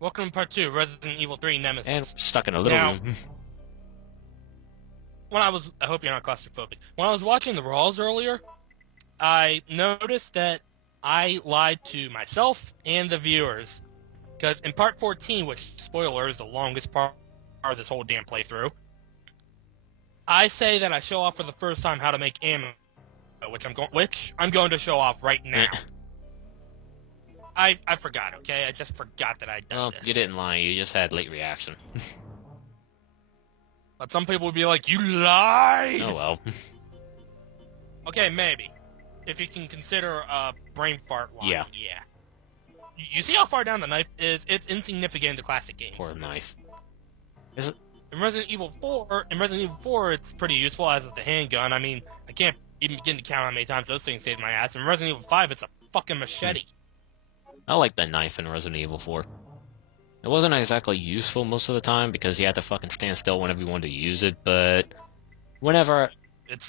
Welcome to part 2 of Resident Evil 3 Nemesis. And we're stuck in a little Now, room. I hope you're not claustrophobic. When I was watching the Raws earlier, I noticed that I lied to myself and the viewers. Because in part 14, which, spoiler, is the longest part of this whole damn playthrough, I say that I show off for the first time how to make ammo, which I'm going to show off right now. I forgot, okay? I just forgot that I'd done this. You didn't lie, you just had late reaction. But some people would be like, you lied! Oh well. Okay, maybe. If you can consider a brain fart lie. Yeah. You see how far down the knife is? It's insignificant in the classic games. Poor knife. Is it? In Resident Evil 4, it's pretty useful, as is the handgun. I mean, I can't even begin to count how many times those things saved my ass. In Resident Evil 5, it's a fucking machete. I like the knife in Resident Evil 4. It wasn't exactly useful most of the time because you had to fucking stand still whenever you wanted to use it, but whenever... It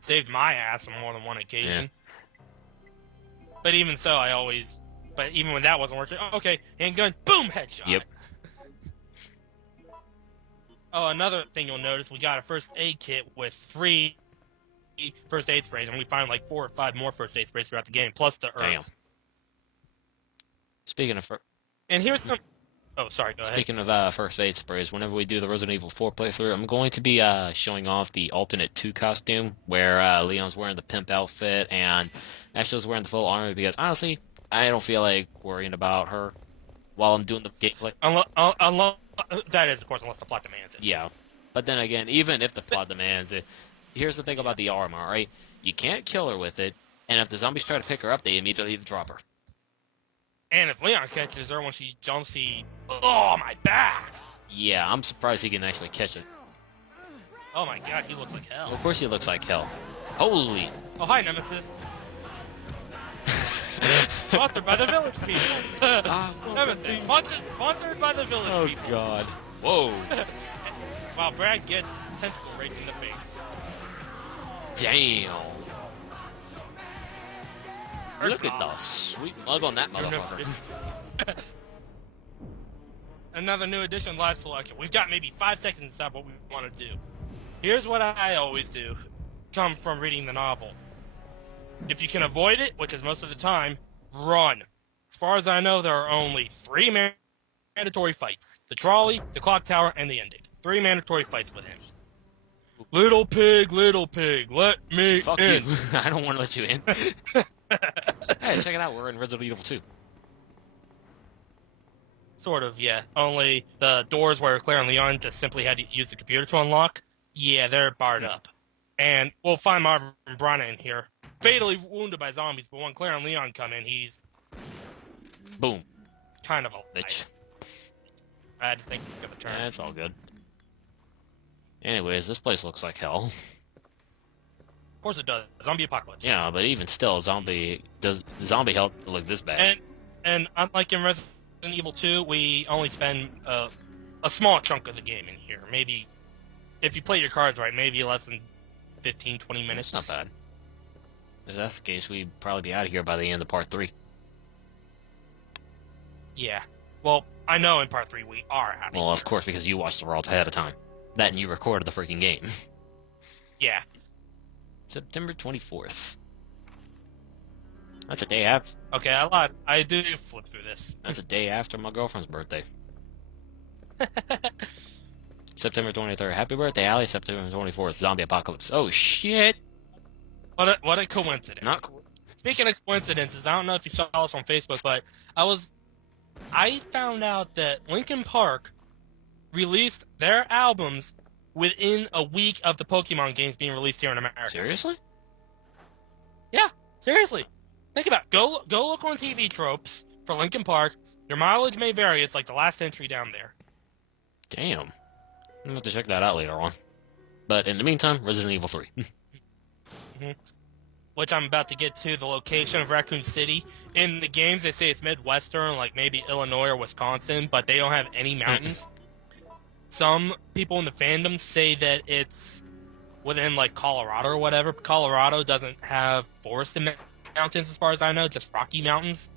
saved my ass on more than one occasion. Yeah. But even so, But even when that wasn't working, okay, handgun, boom, headshot. Yep. Oh, another thing you'll notice, we got a first aid kit with 3 first aid sprays, and we find like 4 or 5 more first aid sprays throughout the game, plus the herbs. Damn. Speaking of... And here's some... Oh, sorry, go ahead. Speaking of first aid sprays, whenever we do the Resident Evil 4 playthrough, I'm going to be showing off the alternate 2 costume, where Leon's wearing the pimp outfit, and Ashley's wearing the full armor, because honestly, I don't feel like worrying about her while I'm doing the gameplay. That is, of course, unless the plot demands it. Yeah. But then again, even if the plot demands it, here's the thing about the armor, right? You can't kill her with it, and if the zombies try to pick her up, they immediately drop her. And if Leon catches her when she jumps, oh, my back! Yeah, I'm surprised he can actually catch it. Oh my god, he looks like hell. Of course he looks like hell. Holy! Oh, hi, Nemesis. Sponsored by the village people. Nemesis, sponsored by the village people. Oh god. Whoa. While Brad gets tentacle raped in the face. Damn. Look at the sweet mug on that motherfucker. Another new addition, live selection. We've got maybe 5 seconds to decide what we want to do. Here's what I always do. Come from reading the novel. If you can avoid it, which is most of the time, run. As far as I know, there are only 3 mandatory fights. The trolley, the clock tower, and the ending. 3 mandatory fights with him. Little pig, let me Fuck in. you. I don't want to let you in. Hey, check it out. We're in Resident Evil 2. Sort of, yeah. Only the doors where Claire and Leon just simply had to use the computer to unlock, yeah, they're barred up. And we'll find Marvin Brana in here, fatally wounded by zombies, but when Claire and Leon come in, he's... Boom. Kind of a Bitch. I had to think of a term. Yeah, it's all good. Anyways, this place looks like hell. Of course it does. Zombie apocalypse. Yeah, but even still, zombie help look this bad. And unlike in Resident Evil 2, we only spend a small chunk of the game in here. Maybe, if you play your cards right, maybe less than 15, 20 minutes. It's not bad. If that's the case, we'd probably be out of here by the end of part 3. Yeah. Well, I know in part 3 we are out of here. Well, of course, because you watched the world ahead of time. That and you recorded the freaking game. Yeah. September 24th. That's a day after. Okay, I do flip through this. That's a day after my girlfriend's birthday. September 23rd. Happy birthday, Allie. September 24th. Zombie apocalypse. Oh, shit. What a coincidence. Speaking of coincidences, I don't know if you saw this on Facebook, but I found out that Linkin Park released their albums within a week of the Pokemon games being released here in America. Seriously? Yeah, seriously. Think about it. Go look on TV tropes for Linkin Park. Your mileage may vary. It's like the last entry down there. Damn. I'm gonna have to check that out later on. But in the meantime, Resident Evil 3. Mm-hmm. Which I'm about to get to, the location of Raccoon City. In the games, they say it's Midwestern, like maybe Illinois or Wisconsin, but they don't have any mountains. Some people in the fandom say that it's within, like, Colorado or whatever. Colorado doesn't have forests and mountains, as far as I know, just Rocky Mountains,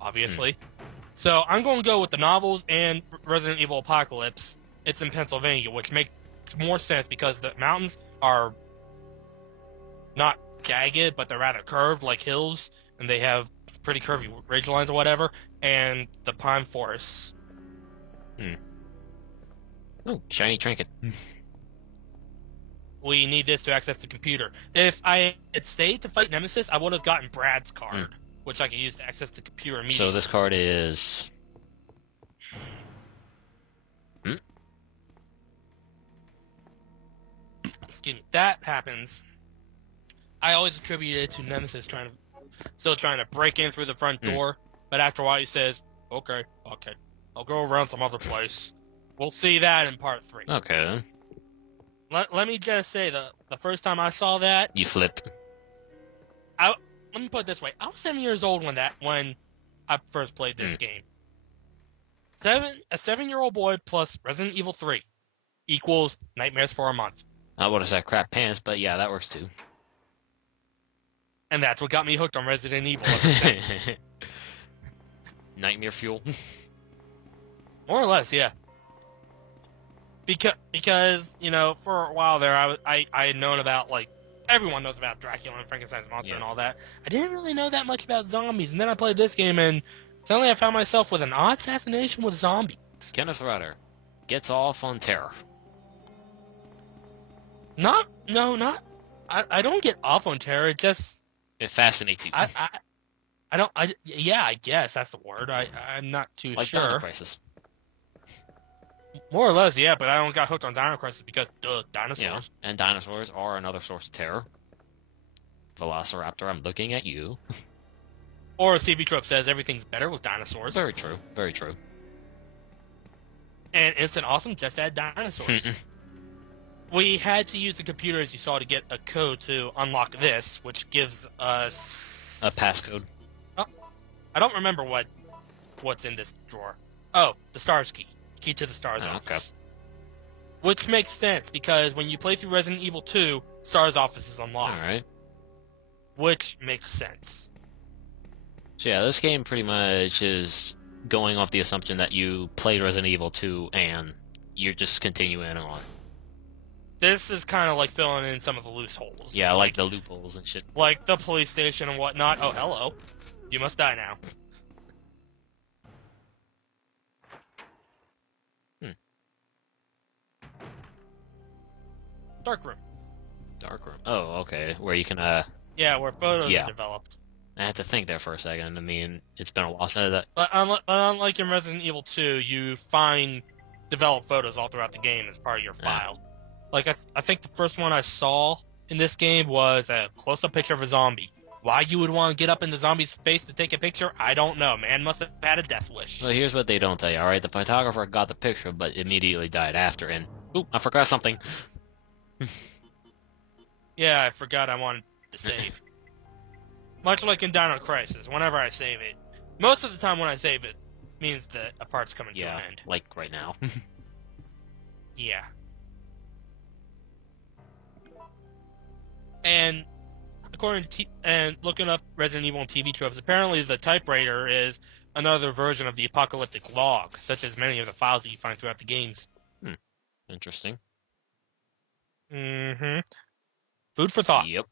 obviously. So I'm going to go with the novels and Resident Evil Apocalypse. It's in Pennsylvania, which makes more sense because the mountains are not jagged, but they're rather curved like hills, and they have pretty curvy ridge lines or whatever, and the pine forests. Oh, shiny trinket. We need this to access the computer. If I had stayed to fight Nemesis, I would have gotten Brad's card, which I could use to access the computer immediately. So this card is... Excuse me. That happens. I always attribute it to Nemesis still trying to break in through the front door, but after a while he says, okay, I'll go around some other place. We'll see that in part 3. Okay, then. Let me just say, the first time I saw that... You flipped. Let me put it this way. I was 7 years old when I first played this game. A 7-year-old boy plus Resident Evil 3 equals Nightmares for a Month. I would have said crap pants, but yeah, that works too. And that's what got me hooked on Resident Evil. Nightmare fuel. More or less, yeah. Because for a while there, I had known about, like, everyone knows about Dracula and Frankenstein's monster and all that. I didn't really know that much about zombies, and then I played this game, and suddenly I found myself with an odd fascination with zombies. Kenneth Rutter gets off on terror. I don't get off on terror. It just... It fascinates you. Yeah, I guess that's the word. I'm not too sure. Like Dino Crisis. More or less, yeah, but I don't got hooked on Dino Crisis because, dinosaurs. Yeah, and dinosaurs are another source of terror. Velociraptor, I'm looking at you. Or as TV Trope says, everything's better with dinosaurs. Very true, very true. And Instant Awesome just had dinosaurs. We had to use the computer, as you saw, to get a code to unlock this, which gives us... A passcode. Oh, I don't remember what's in this drawer. Oh, the STARS key. Key to the STARS office. Okay. Which makes sense, because when you play through Resident Evil 2, STARS office is unlocked. Alright. Which makes sense. So yeah, this game pretty much is going off the assumption that you played Resident Evil 2 and you're just continuing on. This is kind of like filling in some of the loose holes. Yeah, like the loopholes and shit. Like the police station and whatnot. Oh, hello. You must die now. Dark room. Dark room. Oh, okay. Where you can, Yeah, where photos are developed. I had to think there for a second. I mean, it's been a while since that. But unlike in Resident Evil 2, you find developed photos all throughout the game as part of your file. Like, I think the first one I saw in this game was a close-up picture of a zombie. Why you would want to get up in the zombie's face to take a picture, I don't know. Man must have had a death wish. Well, here's what they don't tell you, alright? The photographer got the picture, but immediately died after, and... Oop, I forgot something. Yeah, I forgot I wanted to save. Much like in Dino Crisis, whenever I save it, most of the time when I save it, means that a part's coming to an end. Like right now. Yeah. And according to looking up Resident Evil and TV tropes, apparently the typewriter is another version of the apocalyptic log, such as many of the files that you find throughout the games. Interesting. Mm-hmm. Food for thought. Yep.